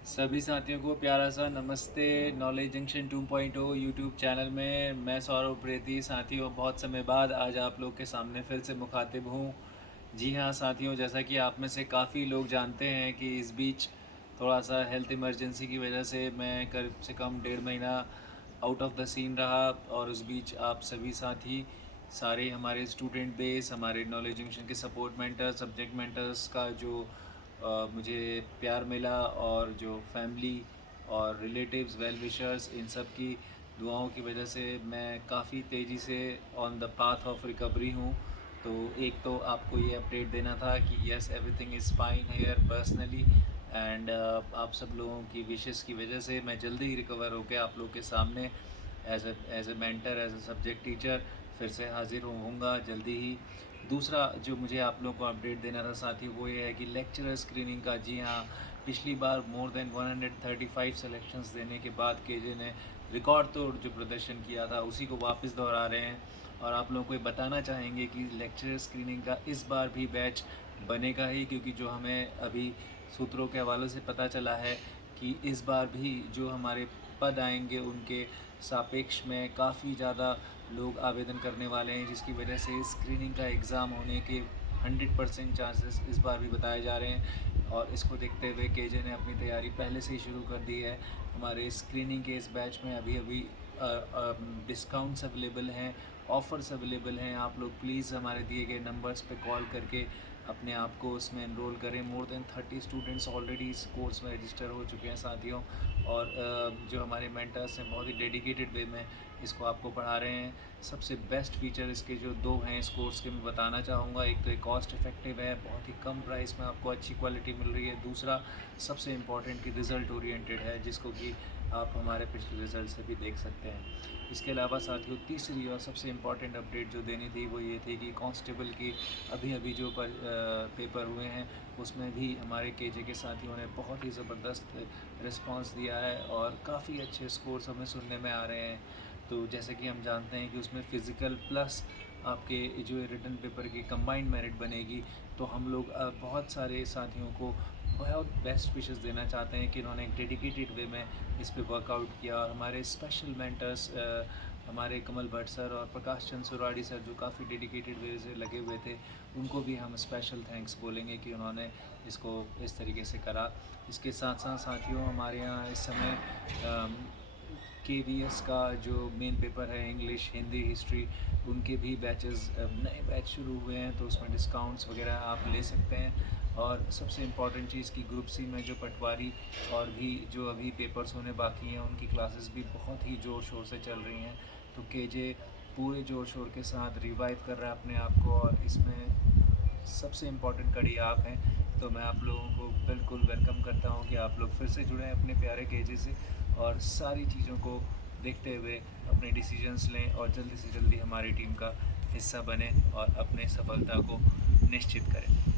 सभी साथियों को प्यारा सा नमस्ते। नॉलेज जंक्शन 2.0 यूट्यूब चैनल में मैं सौरभ प्रेती। साथियों, बहुत समय बाद आज आप लोग के सामने फिर से मुखातिब हूँ। जी हाँ साथियों, जैसा कि आप में से काफ़ी लोग जानते हैं कि इस बीच थोड़ा सा हेल्थ इमरजेंसी की वजह से मैं कम से कम 1.5 महीना आउट ऑफ द सीन रहा। और उस बीच आप सभी साथी, सारे हमारे स्टूडेंट बेस, हमारे नॉलेज जंक्शन के सपोर्ट मेंटर, सब्जेक्ट मेंटर्स का जो मुझे प्यार मिला, और जो फैमिली और रिलेटिव्स, वेल विशर्स, इन सब की दुआओं की वजह से मैं काफ़ी तेज़ी से on the path of recovery हूँ। तो एक तो आपको ये अपडेट देना था कि yes, everything is fine here personally, and आप सब लोगों की विशेस की वजह से मैं जल्दी ही रिकवर होकर आप लोग के सामने as a mentor, as a subject teacher फिर से हाजिर होऊंगा जल्दी ही। दूसरा जो मुझे आप लोगों को अपडेट देना था साथी, वो ये है कि लेक्चरर स्क्रीनिंग का, जी हाँ, पिछली बार मोर देन 135 सिलेक्शंस देने के बाद केजे ने रिकॉर्ड तोड़ जो प्रदर्शन किया था उसी को वापस दोहरा रहे हैं। और आप लोगों को ये बताना चाहेंगे कि लेक्चरर स्क्रीनिंग का इस बार भी बैच बनेगा ही, क्योंकि जो हमें अभी सूत्रों के हवाले से पता चला है कि इस बार भी जो हमारे पद आएंगे उनके सापेक्ष में काफ़ी ज़्यादा लोग आवेदन करने वाले हैं, जिसकी वजह से स्क्रीनिंग का एग्ज़ाम होने के 100% चांसेस इस बार भी बताए जा रहे हैं। और इसको देखते हुए केजे ने अपनी तैयारी पहले से ही शुरू कर दी है। हमारे स्क्रीनिंग के इस बैच में अभी अभी डिस्काउंट्स अवेलेबल हैं, ऑफ़र्स अवेलेबल हैं। आप लोग प्लीज़ हमारे दिए गए नंबर्स पे कॉल करके अपने आप को उसमें एनरोल करें। मोर देन 30 स्टूडेंट्स ऑलरेडी इस कोर्स में रजिस्टर हो चुके हैं साथियों। और जो हमारे मेंटर्स हैं बहुत ही डेडिकेटेड वे में इसको आपको पढ़ा रहे हैं। सबसे बेस्ट फीचर इसके जो दो हैं इस कोर्स के, मैं बताना चाहूँगा। एक तो ये कॉस्ट इफ़ेक्टिव है, बहुत ही कम प्राइस में आपको अच्छी क्वालिटी मिल रही है। दूसरा सबसे इम्पॉर्टेंट कि रिज़ल्ट ओरिएंटेड है, जिसको कि आप हमारे पिछले रिज़ल्ट से भी देख सकते हैं। इसके अलावा साथियों, तीसरी और सबसे इम्पॉर्टेंट अपडेट जो देनी थी वो ये थी कि कांस्टेबल की अभी अभी जो पेपर हुए हैं उसमें भी हमारे केजे के साथियों ने बहुत ही ज़बरदस्त रिस्पांस दिया है और काफ़ी अच्छे स्कोर्स हमें सुनने में आ रहे हैं। तो जैसे कि हम जानते हैं कि उसमें फ़िज़िकल प्लस आपके जो रिटन पेपर की कंबाइंड मेरिट बनेगी। तो हम लोग बहुत सारे साथियों को बहुत बेस्ट विशेस देना चाहते हैं कि उन्होंने एक डेडिकेटेड वे में इस पे वर्कआउट किया। और हमारे स्पेशल मेंटर्स हमारे कमल भट्ट सर और प्रकाश चंद सुराड़ी सर, जो काफ़ी डेडिकेटेड वे से लगे हुए थे, उनको भी हम स्पेशल थैंक्स बोलेंगे कि उन्होंने इसको इस तरीके से करा। इसके साथ साथ साथियों, हमारे यहाँ इस समय केवीएस का जो मेन पेपर है, इंग्लिश, हिंदी, हिस्ट्री, उनके भी बैचेस, नए बैच शुरू हुए हैं, तो उसमें डिस्काउंट्स वगैरह आप ले सकते हैं। और सबसे इम्पॉर्टेंट चीज़ कि ग्रुप सी में जो पटवारी और भी जो अभी पेपर्स होने बाकी हैं उनकी क्लासेस भी बहुत ही ज़ोर शोर से चल रही हैं। तो केजे पूरे ज़ोर शोर के साथ रिवाइव कर रहा है अपने आप को, और इसमें सबसे इम्पॉर्टेंट कड़ी आप हैं। तो मैं आप लोगों को बिल्कुल वेलकम करता हूँ कि आप लोग फिर से जुड़ें अपने प्यारे केजे से, और सारी चीज़ों को देखते हुए अपने डिसीजंस लें और जल्दी से जल्दी हमारी टीम का हिस्सा बनें और अपने सफलता को निश्चित करें।